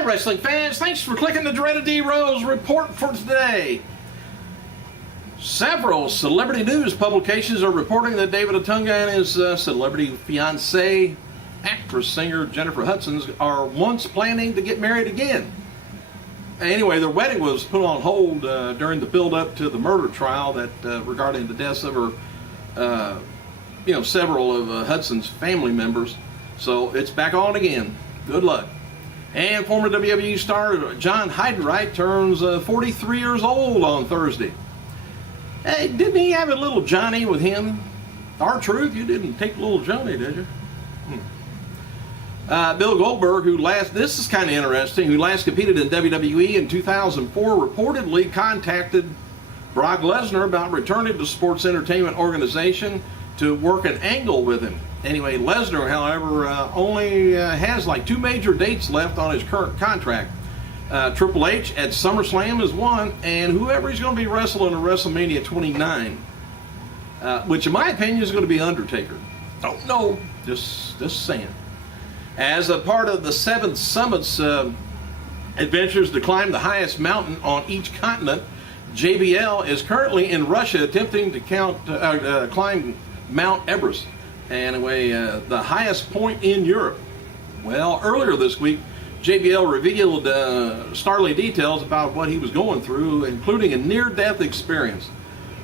Hi wrestling fans, thanks for clicking the dreaded D Rose report for today. Several celebrity news publications are reporting that David Otunga and his celebrity fiancée, actress singer Jennifer Hudson, are once planning to get married again. Anyway, their wedding was put on hold during the build-up to the murder trial that regarding the deaths of her, several of Hudson's family members. So it's back on again. Good luck. And former WWE star John Heidenreich turns 43 years old on Thursday. Hey, didn't he have a little Johnny with him? R-Truth, you didn't take little Johnny, did you? Bill Goldberg, this is kind of interesting, who last competed in WWE in 2004, reportedly contacted Brock Lesnar about returning to sports entertainment organization to work an angle with him. Anyway, Lesnar, however, only has like 2 major dates left on his current contract. Triple H at SummerSlam is one, and whoever he's going to be wrestling at WrestleMania 29, which in my opinion is going to be Undertaker. Don't know, just saying. As a part of the 7 Summits adventures to climb the highest mountain on each continent, J.B.L. is currently in Russia attempting to climb Mount Everest. Anyway, the highest point in Europe. Well, earlier this week, J.B.L. revealed startling details about what he was going through, including a near-death experience.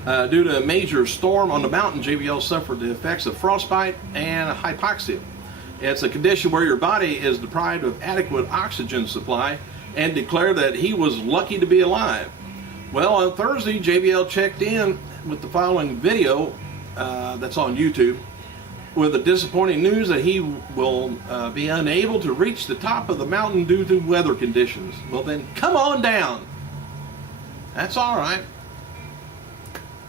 Due to a major storm on the mountain, J.B.L. suffered the effects of frostbite and hypoxia. It's a condition where your body is deprived of adequate oxygen supply, and declared that he was lucky to be alive. Well, on Thursday, J.B.L. checked in with the following video that's on YouTube, with the disappointing news that he will be unable to reach the top of the mountain due to weather conditions. Well then, come on down. That's all right.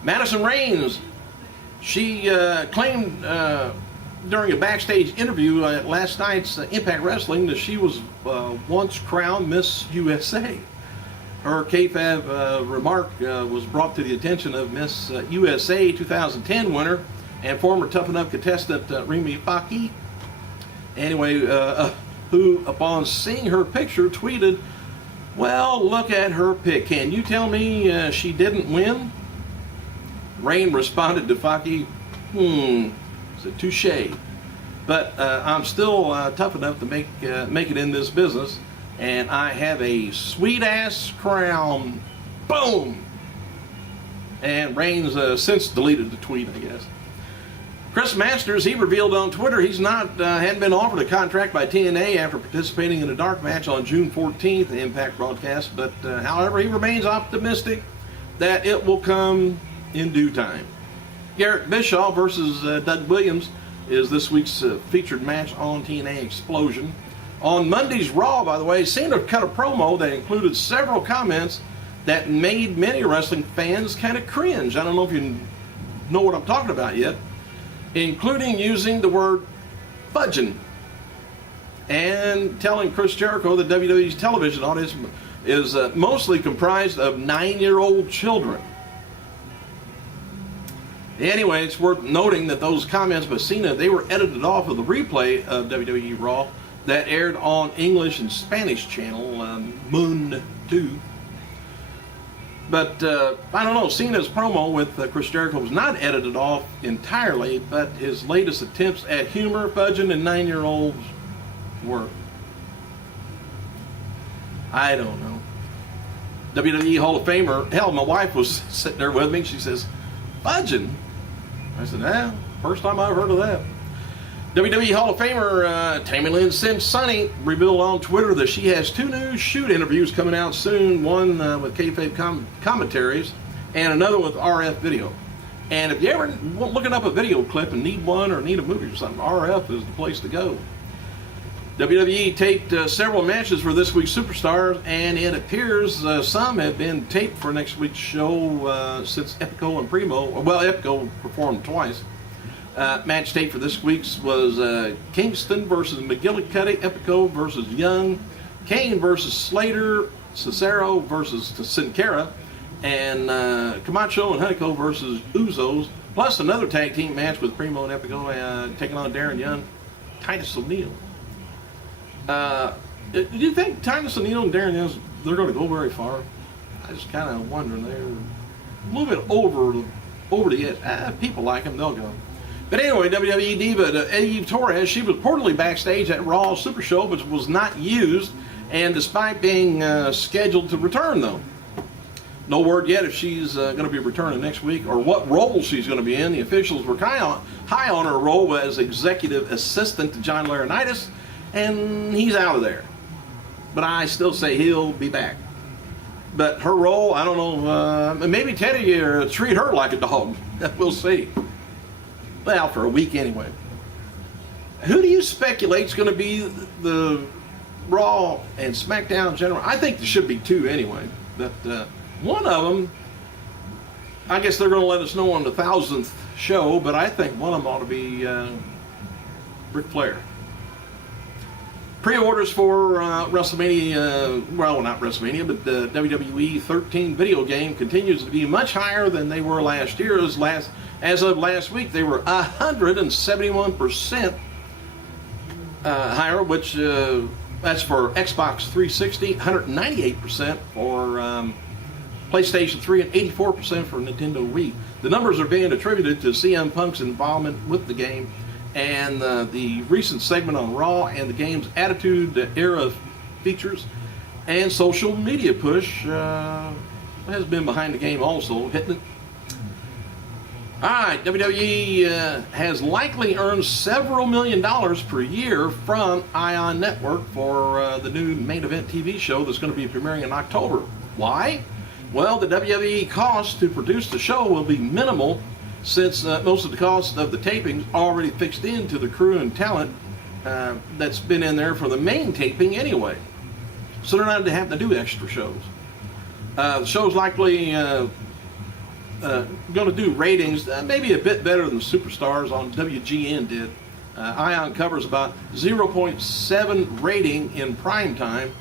Madison Raynes, she claimed during a backstage interview at last night's Impact Wrestling that she was once crowned Miss USA. Her kayfabe remark was brought to the attention of Miss USA 2010 winner and former Tough Enough contestant Remy Faki. Anyway, who upon seeing her picture tweeted, "Well, look at her pic. Can you tell me she didn't win?" Rain responded to Faki, it's a touche, but I'm still tough enough to make it in this business, and I have a sweet ass crown. Boom. And Reigns since deleted the tweet, I guess. Chris Masters, he revealed on Twitter he's hadn't been offered a contract by TNA after participating in a dark match on June 14th Impact broadcast, but however, he remains optimistic that it will come in due time. Garrett Bischoff versus Doug Williams is this week's featured match on TNA Explosion. On Monday's Raw, by the way, Cena cut a promo that included several comments that made many wrestling fans kind of cringe. I don't know if you know what I'm talking about yet, including using the word fudging and telling Chris Jericho that WWE's television audience is mostly comprised of 9-year-old children. Anyway, it's worth noting that those comments by Cena, they were edited off of the replay of WWE Raw that aired on English and Spanish channel Moon 2. But I don't know, Cena's promo with Chris Jericho was not edited off entirely, but his latest attempts at humor, fudging, and 9-year-olds were. I don't know. WWE Hall of Famer, hell, my wife was sitting there with me, she says, "Fudging?" I said, first time I've heard of that. WWE Hall of Famer Tammy Lynn Sims Sonny revealed on Twitter that she has 2 new shoot interviews coming out soon, one with kayfabe commentaries and another with RF video. And if you ever looking up a video clip and need one or need a movie or something, RF is the place to go. WWE taped several matches for this week's Superstars, and it appears some have been taped for next week's show since Epico and Primo. Well, Epico performed twice. Match tape for this week's was Kingston versus McGillicuddy, Epico versus Young, Kane versus Slater, Cesaro versus Sin Cara, and Camacho and Hunico versus Uzos, plus another tag team match with Primo and Epico taking on Darren Young, Titus O'Neil. Do you think Titus O'Neil and Darren Young, they're going to go very far? I just kind of wondering. They're a little bit over the edge. People like them, they'll go. But anyway, WWE diva Eve Torres, she was reportedly backstage at Raw Super Show, but was not used, and despite being scheduled to return, though. No word yet if she's going to be returning next week or what role she's going to be in. The officials were high on her role as executive assistant to John Laurinaitis, and he's out of there. But I still say he'll be back. But her role, I don't know, maybe Teddy treat her like a dog. We'll see. Well, for a week anyway. Who do you speculate is going to be the Raw and SmackDown general? I think there should be two anyway. But one of them, I guess they're going to let us know on the 1000th show, but I think one of them ought to be Ric Flair. Pre-orders for WrestleMania, well, not WrestleMania, but the WWE 13 video game continues to be much higher than they were last year. As of last week, they were 171% higher, which that's for Xbox 360, 198% for PlayStation 3, and 84% for Nintendo Wii. The numbers are being attributed to CM Punk's involvement with the game and the recent segment on Raw and the game's Attitude Era features and social media push has been behind the game also, hitting it. Alright, WWE has likely earned several $million per year from Ion Network for the new main event TV show that's going to be premiering in October. Why? Well, the WWE cost to produce the show will be minimal since most of the cost of the tapings already fixed into the crew and talent that's been in there for the main taping anyway. So they're not to have to do extra shows. The show's likely going to do ratings maybe a bit better than Superstars on WGN did. Ion covers about 0.7 rating in prime time,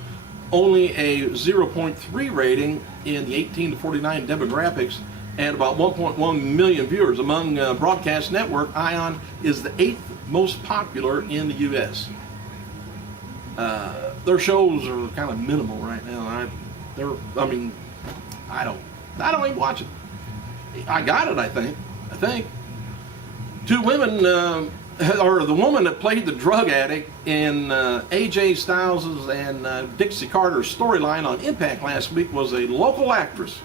only a 0.3 rating in the 18 to 49 demographics, and about 1.1 million viewers. Among broadcast network, Ion is the 8th most popular in the U.S. Their shows are kind of minimal right now. I don't even watch it. I got it, I think. Two women, or the woman that played the drug addict in AJ Styles' and Dixie Carter's storyline on Impact last week was a local actress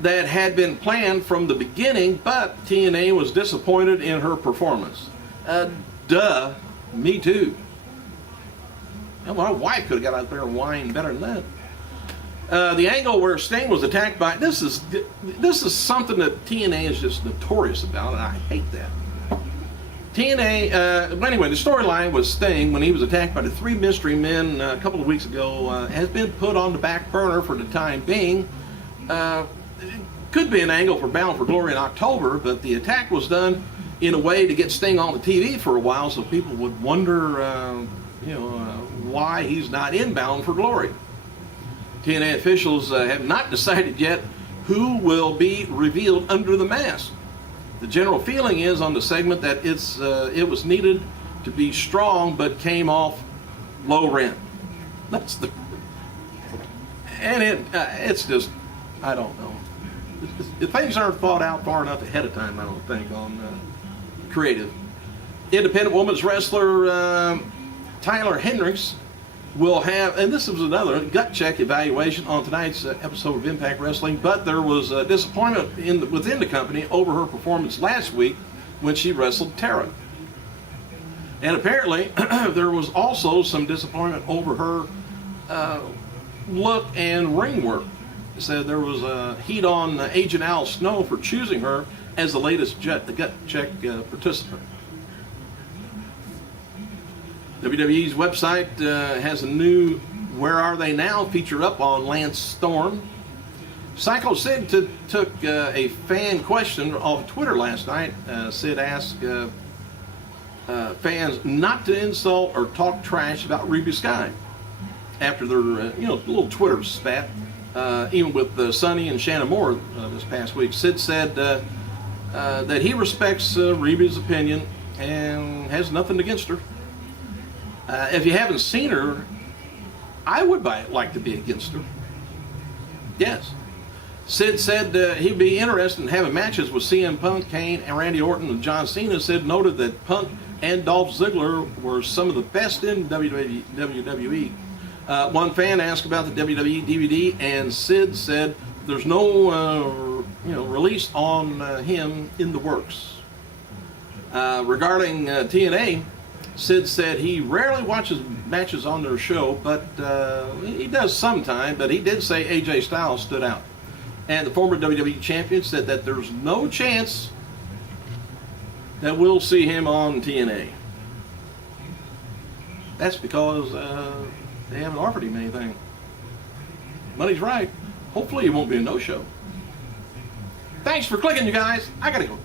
that had been planned from the beginning, but TNA was disappointed in her performance. Me too. Well, my wife could have got out there and whined better than that. The angle where Sting was attacked by this is something that TNA is just notorious about, and I hate that. TNA, anyway, the storyline was Sting when he was attacked by the three mystery men a couple of weeks ago has been put on the back burner for the time being. Could be an angle for Bound for Glory in October, but the attack was done in a way to get Sting on the TV for a while, so people would wonder, why he's not in Bound for Glory. TNA officials have not decided yet who will be revealed under the mask. The general feeling is on the segment that it was needed to be strong, but came off low rent. It's just, I don't know. Things aren't thought out far enough ahead of time, I don't think, on creative. Independent women's wrestler Tyler Hendricks will have, and this was another gut check evaluation on tonight's episode of Impact Wrestling, but there was disappointment within the company over her performance last week when she wrestled Tara. And apparently there was also some disappointment over her look and ring work. It said there was heat on Agent Al Snow for choosing her as the latest gut check participant. WWE's website has a new Where Are They Now feature up on Lance Storm. Psycho Sid took a fan question off Twitter last night. Sid asked fans not to insult or talk trash about Ruby Sky after their little Twitter spat, even with Sonny and Shannon Moore this past week. Sid said that he respects Ruby's opinion and has nothing against her. If you haven't seen her I would like to be against her. Yes. Sid said he'd be interested in having matches with CM Punk, Kane, and Randy Orton, and John Cena. Sid noted that Punk and Dolph Ziggler were some of the best in WWE. One fan asked about the WWE DVD, and Sid said there's no release on him in the works. Regarding TNA, Sid said he rarely watches matches on their show, but he does sometime. But he did say AJ Styles stood out. And the former WWE champion said that there's no chance that we'll see him on TNA. That's because they haven't offered him anything. Money's right. Hopefully it won't be a no-show. Thanks for clicking, you guys. I gotta go.